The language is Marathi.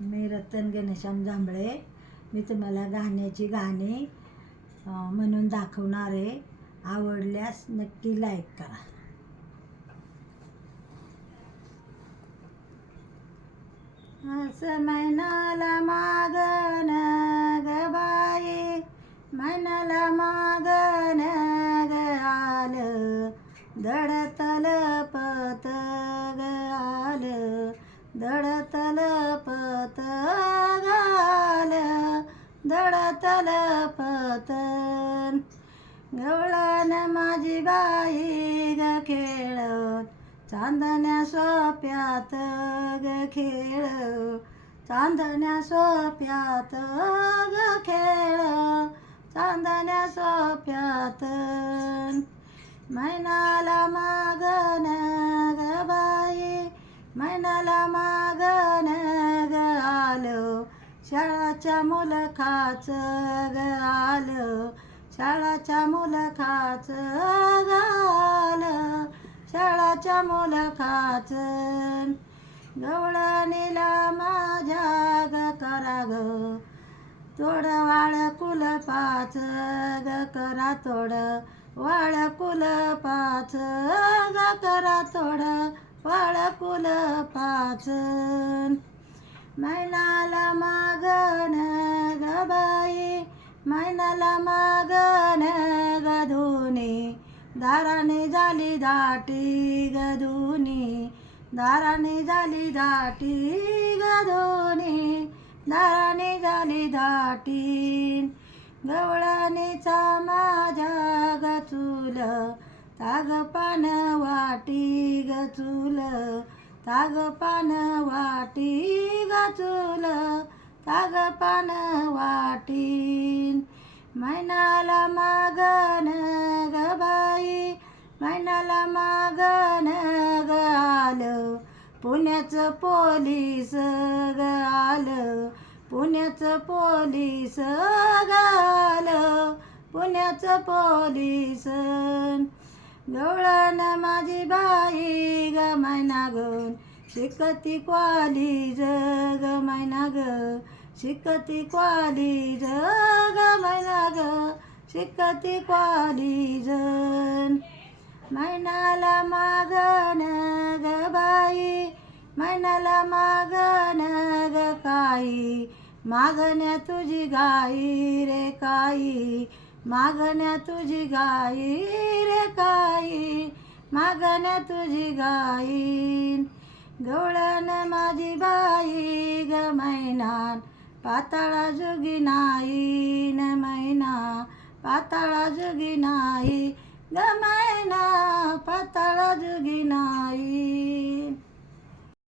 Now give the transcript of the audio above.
मी रतन गणेश्याम जांभळे. मी तुम्हाला गाण्याची गाणी म्हणून दाखवणार आहे. आवडल्यास नक्की लाईक करा. असं म्हणाला मागन ग बाई म्हणाला मागन ग आलं धडतल पत ग आलं दडतल पडतल पतन. गवळण माझी बाई ग खेळ. चांदण्या सोप्यात ग खेळ. चांदण्या सोप्यात ग खेळ. चांदण्या सोप्यात. मैनाला मागन ग बाई. मैनाला माग शाळाच्या मुलखाच ग आलं. शाळाच्या मुलखाच ग आलं. शाळाच्या मुलखाच गवळणीला माझ्या ग करा ग. तोड वाळ कुलपाच ग करा तोड. वाळ कुलपाच ग करा तोड. वाळ कुलपाच मैनाला मागन ग बाई मैनाला मागन ग धुनी दाराने झाली दाटी ग धुनी दाराने झाली दाटी ग धुनी दाराने झाली दाटी गवळानेचा माझ्या ग चूल ताग पान वाटी ग चूल ताग पान वाटी ग ताग पान वाटीन मैनाला मागन ग बाई मैनाला मागन ग आलं. पुण्याचं पोलीस ग आलं. पुण्याचं पोलीस ग आलं. पुण्याचं पोलीस. गवळण माझी बाई ग मैना ग शिकती क्वाली ग मैना ग. शिकती क्वाली ग मैना ग. शिकती क्वाली जन. मैनाला मागन ग बाई. मैनाला मागन ग काई. मागण्या तुझी गाई रे काई. मागण्या तुझी गाई रे काई. मागण्या तुझी गाई. गवळण माझी बाई ग मैनान पाताळा जोगी नाही न मैना पाताळा जोगी नाही ग मैना पाताळा जोगी नाही.